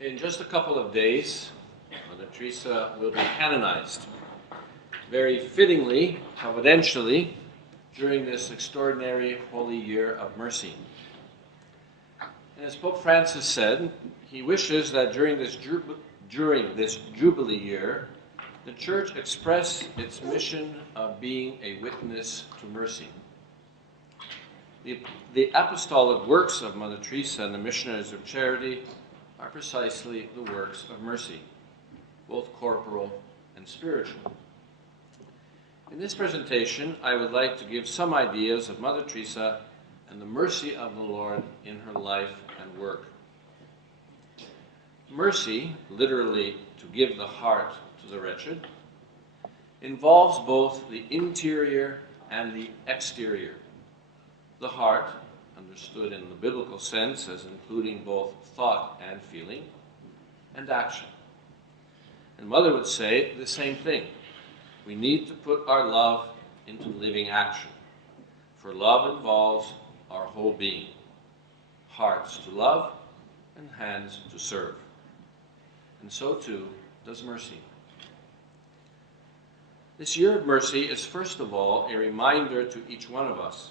In just a couple of days, Mother Teresa will be canonized. Very fittingly, providentially, during this extraordinary Holy Year of Mercy. And as Pope Francis said, he wishes that during this Jubilee year, the Church express its mission of being a witness to mercy. The apostolic works of Mother Teresa and the missionaries of charity are precisely the works of mercy, both corporal and spiritual. In this presentation, I would like to give some ideas of Mother Teresa and the mercy of the Lord in her life and work. Mercy, literally to give the heart to the wretched, involves both the interior and the exterior. The heart, understood in the biblical sense as including both thought and feeling, and action. And Mother would say the same thing. We need to put our love into living action, for love involves our whole being, hearts to love and hands to serve. And so too does mercy. This year of mercy is first of all a reminder to each one of us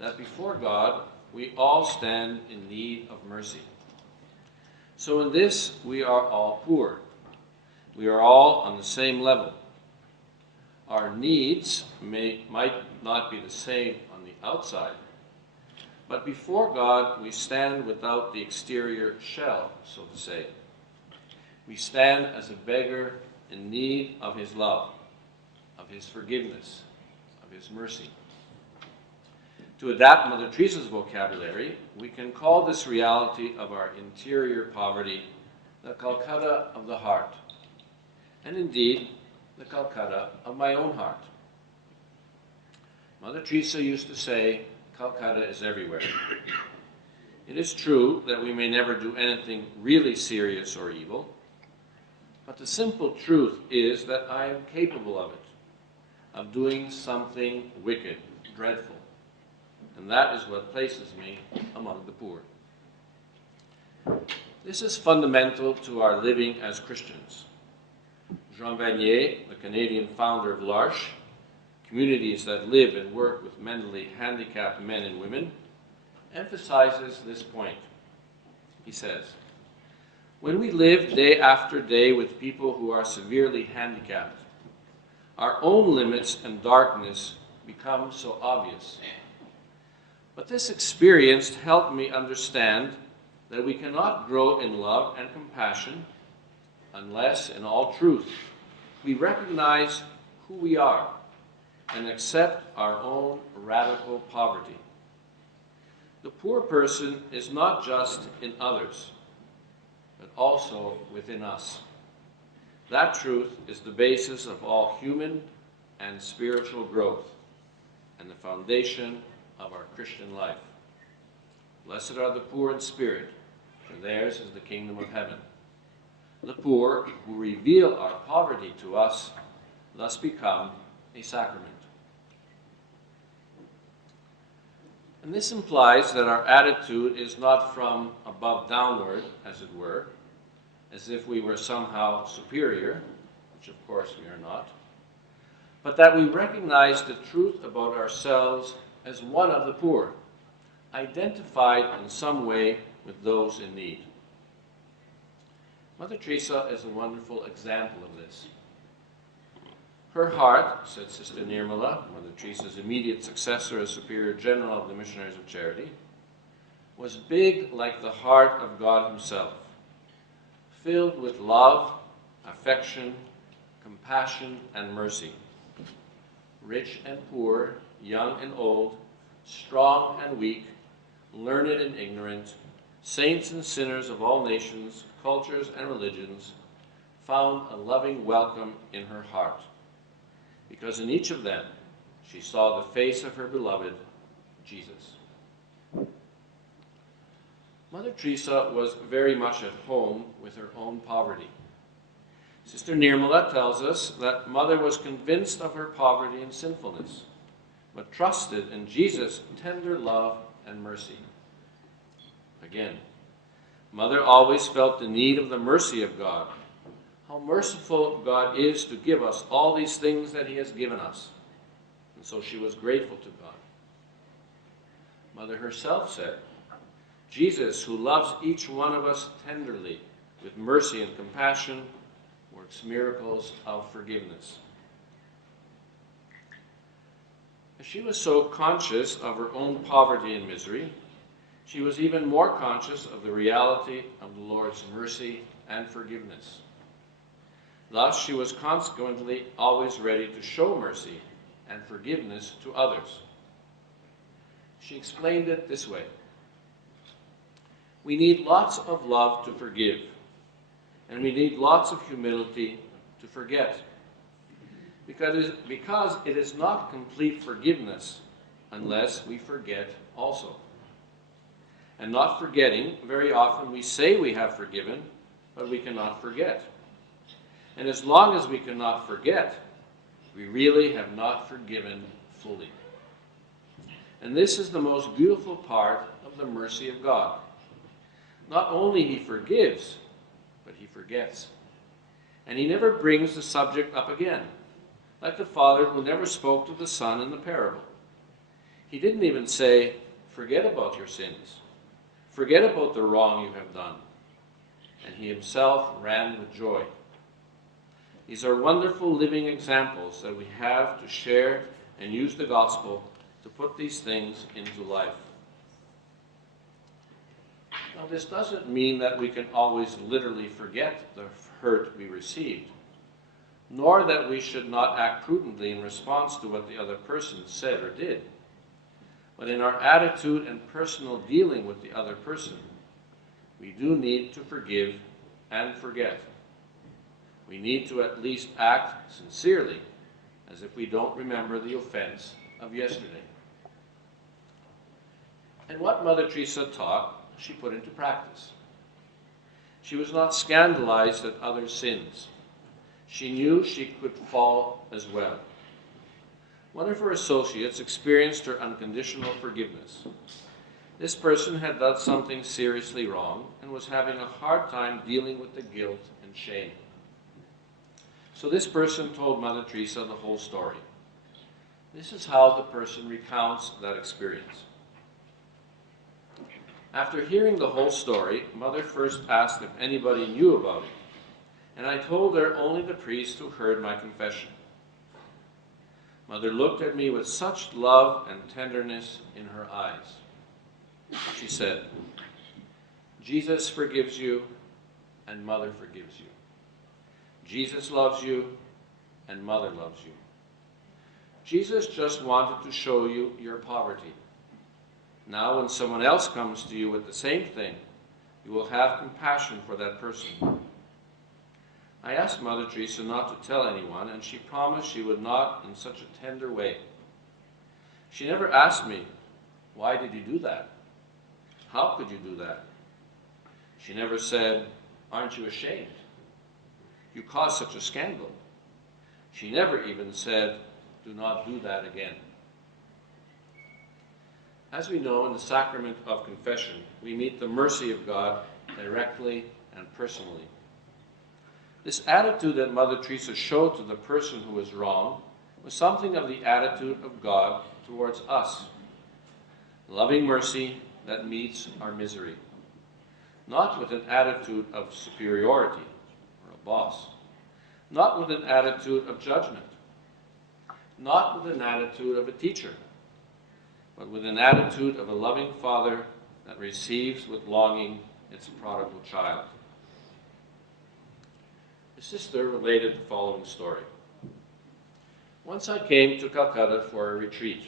that before God we all stand in need of mercy. So in this we are all poor. We are all on the same level. Our needs might not be the same on the outside, but before God we stand without the exterior shell, so to say. We stand as a beggar in need of His love, of His forgiveness, of His mercy. To adapt Mother Teresa's vocabulary, we can call this reality of our interior poverty the Calcutta of the heart, and indeed the Calcutta of my own heart. Mother Teresa used to say, Calcutta is everywhere. It is true that we may never do anything really serious or evil, but the simple truth is that I am capable of it, of doing something wicked, dreadful. And that is what places me among the poor. This is fundamental to our living as Christians. Jean Vanier, the Canadian founder of l'Arche, communities that live and work with mentally handicapped men and women, emphasizes this point. He says, when we live day after day with people who are severely handicapped, our own limits and darkness become so obvious. But this experience helped me understand that we cannot grow in love and compassion unless, in all truth, we recognize who we are and accept our own radical poverty. The poor person is not just in others, but also within us. That truth is the basis of all human and spiritual growth and the foundation of our Christian life. Blessed are the poor in spirit, for theirs is the kingdom of heaven. The poor who reveal our poverty to us thus become a sacrament. And this implies that our attitude is not from above downward, as it were, as if we were somehow superior, which of course we are not, but that we recognize the truth about ourselves as one of the poor, identified in some way with those in need. Mother Teresa is a wonderful example of this. Her heart, said Sister Nirmala, Mother Teresa's immediate successor as Superior General of the Missionaries of Charity, was big like the heart of God Himself, filled with love, affection, compassion, and mercy. Rich and poor, young and old, strong and weak, learned and ignorant, saints and sinners of all nations, cultures, and religions, found a loving welcome in her heart, because in each of them she saw the face of her beloved, Jesus. Mother Teresa was very much at home with her own poverty. Sister Nirmala tells us that Mother was convinced of her poverty and sinfulness, but trusted in Jesus' tender love and mercy. Again, Mother always felt the need of the mercy of God. How merciful God is to give us all these things that he has given us. And so she was grateful to God. Mother herself said, Jesus, who loves each one of us tenderly, with mercy and compassion, works miracles of forgiveness. As she was so conscious of her own poverty and misery, she was even more conscious of the reality of the Lord's mercy and forgiveness. Thus, she was consequently always ready to show mercy and forgiveness to others. She explained it this way. We need lots of love to forgive, and we need lots of humility to forget. Because it is not complete forgiveness unless we forget also. And not forgetting, very often we say we have forgiven, but we cannot forget. And as long as we cannot forget, we really have not forgiven fully. And this is the most beautiful part of the mercy of God. Not only he forgives, but he forgets. And he never brings the subject up again, like the father who never spoke to the son in the parable. He didn't even say, forget about your sins. Forget about the wrong you have done. And he himself ran with joy. These are wonderful living examples that we have to share and use the gospel to put these things into life. Now, this doesn't mean that we can always literally forget the hurt we received, nor that we should not act prudently in response to what the other person said or did. But in our attitude and personal dealing with the other person, we do need to forgive and forget. We need to at least act sincerely, as if we don't remember the offense of yesterday. And what Mother Teresa taught, she put into practice. She was not scandalized at others' sins. She knew she could fall as well. One of her associates experienced her unconditional forgiveness. This person had done something seriously wrong and was having a hard time dealing with the guilt and shame. So this person told Mother Teresa the whole story. This is how the person recounts that experience. After hearing the whole story, Mother first asked if anybody knew about it, and I told her only the priest who heard my confession. Mother looked at me with such love and tenderness in her eyes. She said, Jesus forgives you, and Mother forgives you. Jesus loves you, and Mother loves you. Jesus just wanted to show you your poverty. Now, when someone else comes to you with the same thing, you will have compassion for that person. I asked Mother Teresa not to tell anyone, and she promised she would not in such a tender way. She never asked me, why did you do that? How could you do that? She never said, aren't you ashamed? You caused such a scandal. She never even said, do not do that again. As we know, in the sacrament of confession, we meet the mercy of God directly and personally. This attitude that Mother Teresa showed to the person who was wrong was something of the attitude of God towards us. Loving mercy that meets our misery. Not with an attitude of superiority or a boss. Not with an attitude of judgment. Not with an attitude of a teacher, but with an attitude of a loving father that receives with longing its prodigal child. A sister related the following story. Once I came to Calcutta for a retreat.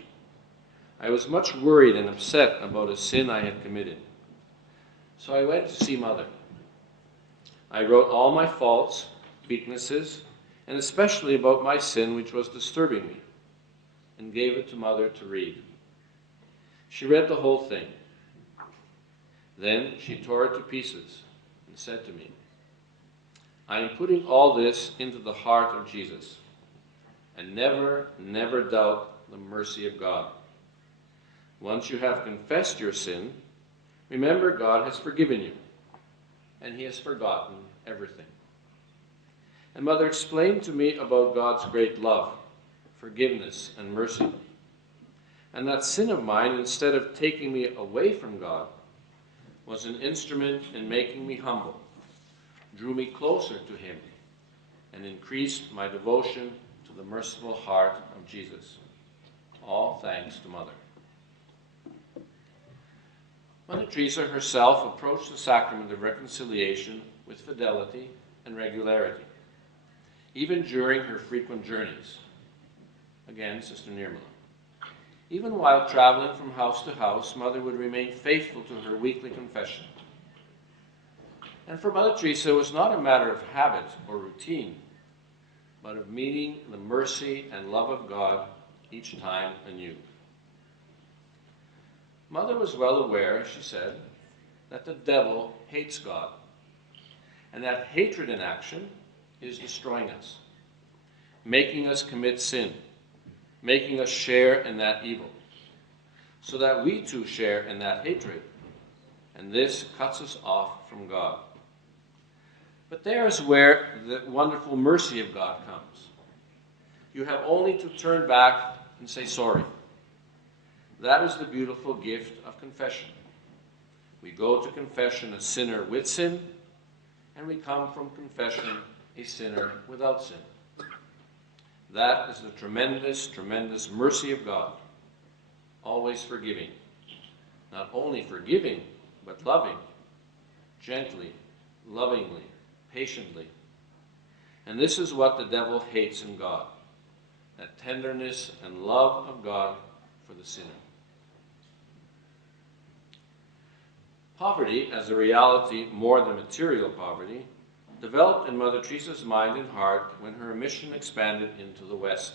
I was much worried and upset about a sin I had committed. So I went to see Mother. I wrote all my faults, weaknesses, and especially about my sin which was disturbing me, and gave it to Mother to read. She read the whole thing. Then she tore it to pieces and said to me, I am putting all this into the heart of Jesus, and never, never doubt the mercy of God. Once you have confessed your sin, remember God has forgiven you. and he has forgotten everything. And Mother explained to me about God's great love, forgiveness, and mercy. And that sin of mine, instead of taking me away from God, was an instrument in making me humble, drew me closer to him, and increased my devotion to the merciful heart of Jesus. All thanks to Mother. Mother Teresa herself approached the sacrament of reconciliation with fidelity and regularity, even during her frequent journeys. Again, Sister Nirmala. Even while traveling from house to house, Mother would remain faithful to her weekly confession. And for Mother Teresa, it was not a matter of habit or routine, but of meeting the mercy and love of God each time anew. Mother was well aware, she said, that the devil hates God, and that hatred in action is destroying us, making us commit sin, making us share in that evil, so that we too share in that hatred, and this cuts us off from God. But there is where the wonderful mercy of God comes. You have only to turn back and say sorry. That is the beautiful gift of confession. We go to confession a sinner with sin, and we come from confession a sinner without sin. That is the tremendous, tremendous mercy of God, always forgiving. Not only forgiving, but loving, gently, lovingly, patiently. And this is what the devil hates in God, that tenderness and love of God for the sinner. Poverty, as a reality more than material poverty, developed in Mother Teresa's mind and heart when her mission expanded into the West.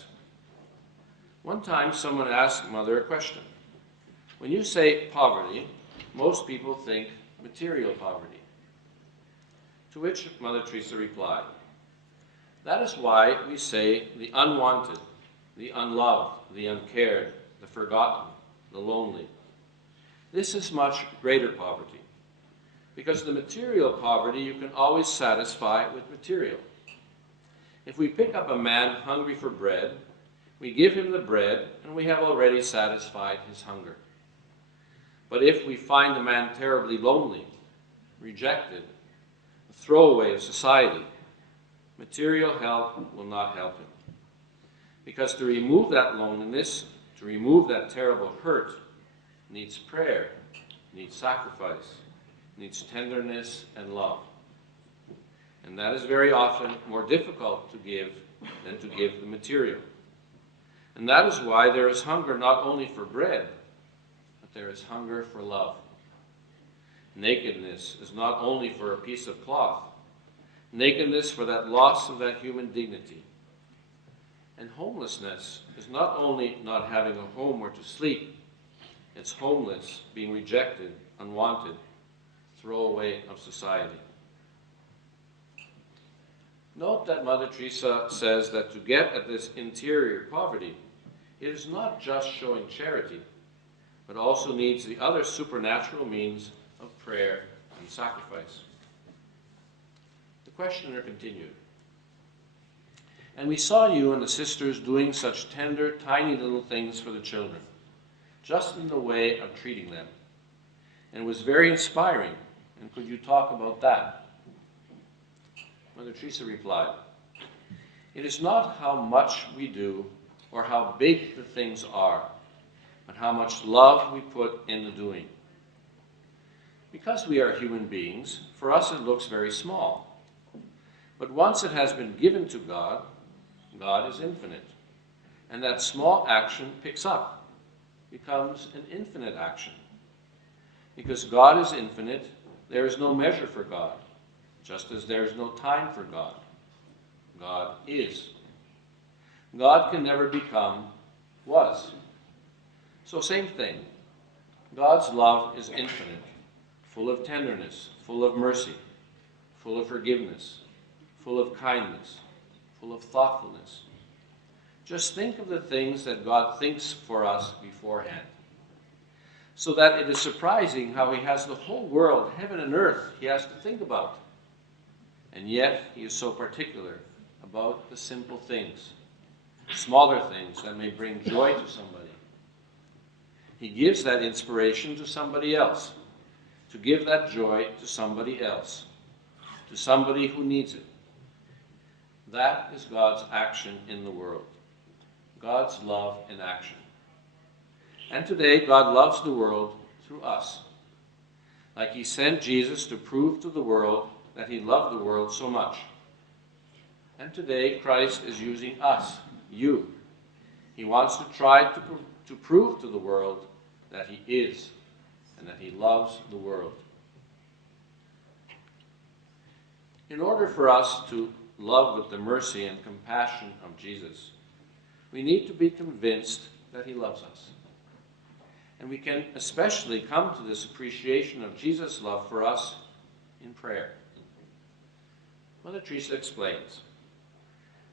One time someone asked Mother a question. When you say poverty, most people think material poverty. To which Mother Teresa replied, that is why we say the unwanted, the unloved, the uncared, the forgotten, the lonely. This is much greater poverty, because the material poverty you can always satisfy with material. If we pick up a man hungry for bread, we give him the bread, and we have already satisfied his hunger. But if we find a man terribly lonely, rejected, a throwaway of society, material help will not help him. Because to remove that loneliness, to remove that terrible hurt, needs prayer, needs sacrifice, needs tenderness and love. And that is very often more difficult to give than to give the material. And that is why there is hunger not only for bread, but there is hunger for love. Nakedness is not only for a piece of cloth, nakedness for that loss of that human dignity. And homelessness is not only not having a home where to sleep, it's homeless, being rejected, unwanted, throwaway of society. Note that Mother Teresa says that to get at this interior poverty, it is not just showing charity, but also needs the other supernatural means of prayer and sacrifice. The questioner continued, and we saw you and the sisters doing such tender, tiny little things for the children, just in the way of treating them. And it was very inspiring. And could you talk about that? Mother Teresa replied, it is not how much we do or how big the things are, but how much love we put in the doing. Because we are human beings, for us it looks very small. But once it has been given to God, God is infinite. And that small action picks up, becomes an infinite action. Because God is infinite, there is no measure for God, just as there is no time for God. God is. God can never become was. So same thing. God's love is infinite, full of tenderness, full of mercy, full of forgiveness, full of kindness, full of thoughtfulness. Just think of the things that God thinks for us beforehand. so that it is surprising how he has the whole world, heaven and earth, he has to think about. And yet he is so particular about the simple things, smaller things that may bring joy to somebody. He gives that inspiration to somebody else, to give that joy to somebody else, to somebody who needs it. That is God's action in the world, God's love in action. And today, God loves the world through us. Like he sent Jesus to prove to the world that he loved the world so much. And today, Christ is using us, you. He wants to try to prove to the world that he is and that he loves the world. In order for us to love with the mercy and compassion of Jesus, we need to be convinced that he loves us. And we can especially come to this appreciation of Jesus' love for us in prayer. Mother Teresa explains,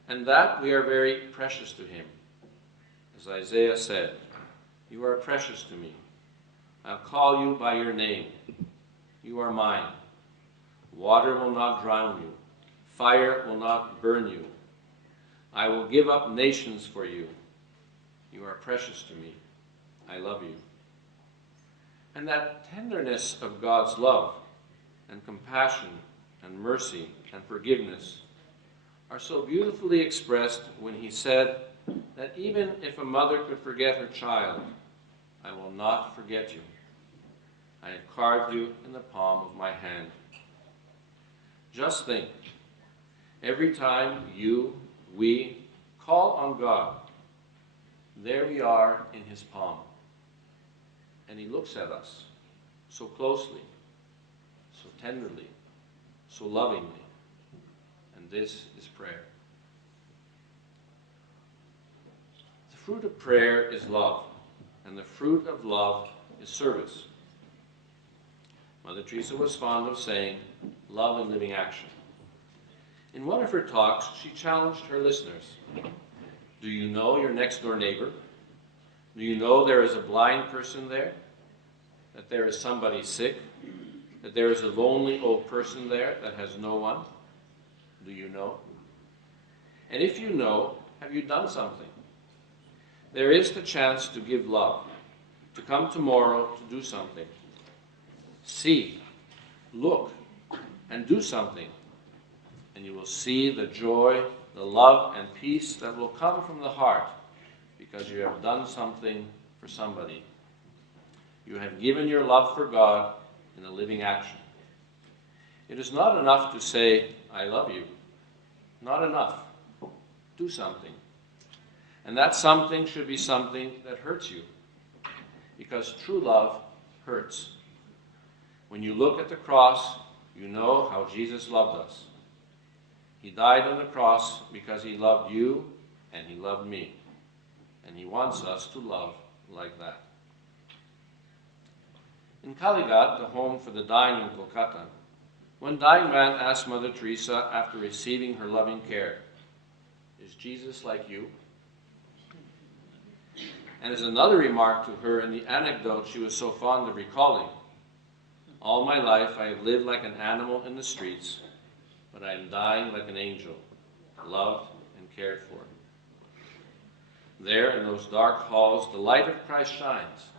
and that we are very precious to him. As Isaiah said, you are precious to me. I'll call you by your name. You are mine. Water will not drown you. Fire will not burn you. I will give up nations for you. You are precious to me. I love you. And that tenderness of God's love and compassion and mercy and forgiveness are so beautifully expressed when he said that even if a mother could forget her child, I will not forget you. I have carved you in the palm of my hand. Just think, every time we call on God, there we are in his palm. And he looks at us so closely, so tenderly, so lovingly. And this is prayer. The fruit of prayer is love, and the fruit of love is service. Mother Teresa was fond of saying, love and living action. In one of her talks, she challenged her listeners. Do you know your next-door neighbor? Do you know there is a blind person there? That there is somebody sick? That there is a lonely old person there that has no one? Do you know? And if you know, have you done something? There is the chance to give love, to come tomorrow to do something. See, look, and do something, and you will see the joy, the love, and peace that will come from the heart because you have done something for somebody. You have given your love for God in a living action. It is not enough to say, I love you. Not enough. Do something. And that something should be something that hurts you, because true love hurts. When you look at the cross, you know how Jesus loved us. He died on the cross because he loved you and he loved me. And he wants us to love like that. In Kaligat, the home for the dying in Kolkata, one dying man asked Mother Teresa after receiving her loving care, is Jesus like you? And as another remark to her in the anecdote she was so fond of recalling, all my life I have lived like an animal in the streets, but I am dying like an angel, loved and cared for. There in those dark halls, the light of Christ shines.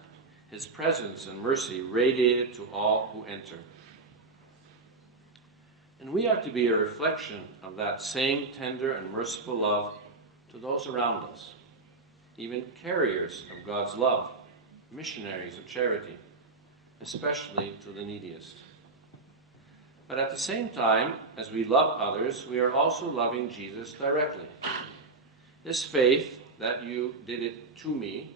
His presence and mercy radiated to all who enter. And we are to be a reflection of that same tender and merciful love to those around us, even carriers of God's love, missionaries of charity, especially to the neediest. But at the same time, as we love others, we are also loving Jesus directly. This faith that you did it to me,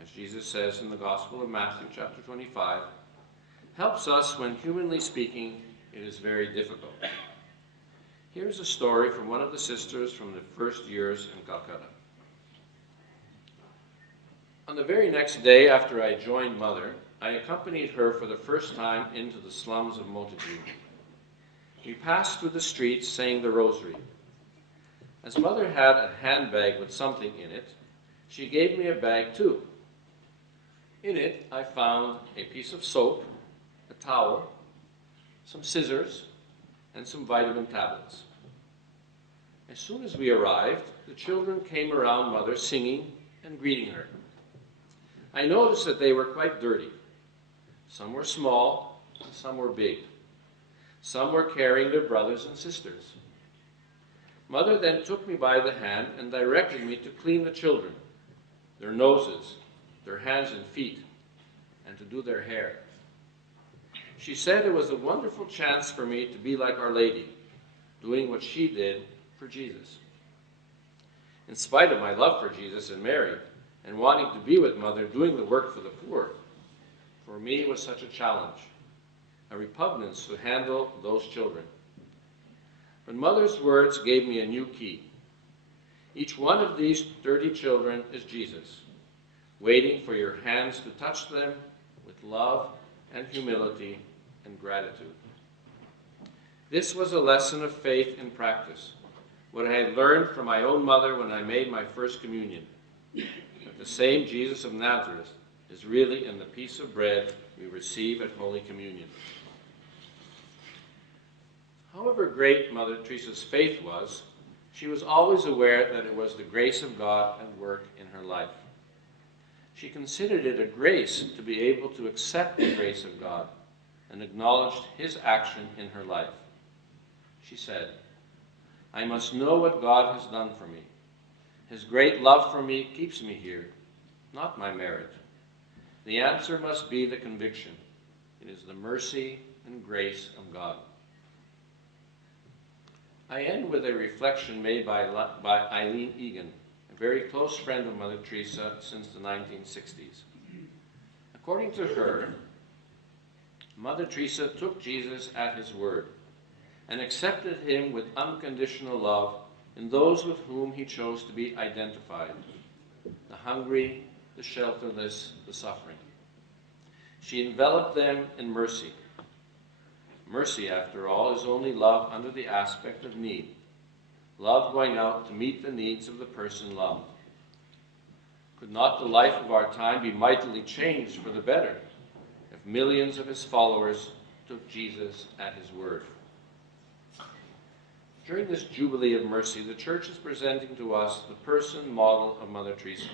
as Jesus says in the Gospel of Matthew chapter 25, helps us when, humanly speaking, it is very difficult. Here's a story from one of the sisters from the first years in Calcutta. On the very next day after I joined Mother, I accompanied her for the first time into the slums of Motiji. We passed through the streets saying the rosary. As Mother had a handbag with something in it, she gave me a bag too. In it, I found a piece of soap, a towel, some scissors, and some vitamin tablets. As soon as we arrived, the children came around Mother singing and greeting her. I noticed that they were quite dirty. Some were small, and some were big. Some were carrying their brothers and sisters. Mother then took me by the hand and directed me to clean the children, their noses, their hands and feet, and to do their hair. She said it was a wonderful chance for me to be like Our Lady, doing what she did for Jesus. In spite of my love for Jesus and Mary, and wanting to be with Mother doing the work for the poor, for me it was such a challenge, a repugnance to handle those children. But Mother's words gave me a new key. Each one of these dirty children is Jesus, waiting for your hands to touch them with love and humility and gratitude. This was a lesson of faith in practice, what I had learned from my own mother when I made my first communion, that the same Jesus of Nazareth is really in the piece of bread we receive at Holy Communion. However great Mother Teresa's faith was, she was always aware that it was the grace of God at work in her life. She considered it a grace to be able to accept the grace of God and acknowledged his action in her life. She said, "I must know what God has done for me. His great love for me keeps me here, not my merit. The answer must be the conviction. It is the mercy and grace of God." I end with a reflection made by Eileen Egan, a very close friend of Mother Teresa since the 1960s. According to her, Mother Teresa took Jesus at his word and accepted him with unconditional love in those with whom he chose to be identified, the hungry, the shelterless, the suffering. She enveloped them in mercy. Mercy, after all, is only love under the aspect of need, love going out to meet the needs of the person loved. Could not the life of our time be mightily changed for the better if millions of his followers took Jesus at his word? During this Jubilee of Mercy, the Church is presenting to us the person model of Mother Teresa.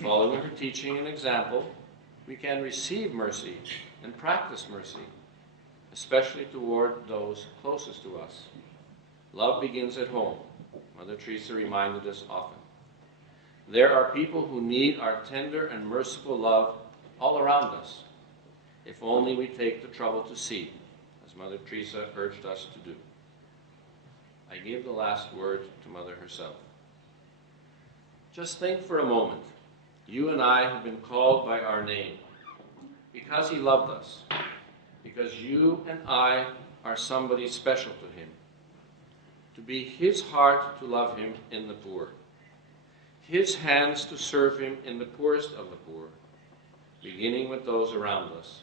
Following her teaching and example, we can receive mercy and practice mercy, especially toward those closest to us. Love begins at home, Mother Teresa reminded us often. There are people who need our tender and merciful love all around us, if only we take the trouble to see, as Mother Teresa urged us to do. I give the last word to Mother herself. Just think for a moment. You and I have been called by our name because he loved us, because you and I are somebody special to him, to be his heart to love him in the poor, his hands to serve him in the poorest of the poor, beginning with those around us,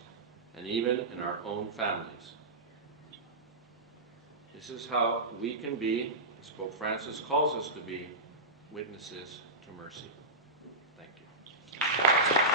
and even in our own families. This is how we can be, as Pope Francis calls us to be, witnesses to mercy. Thank you.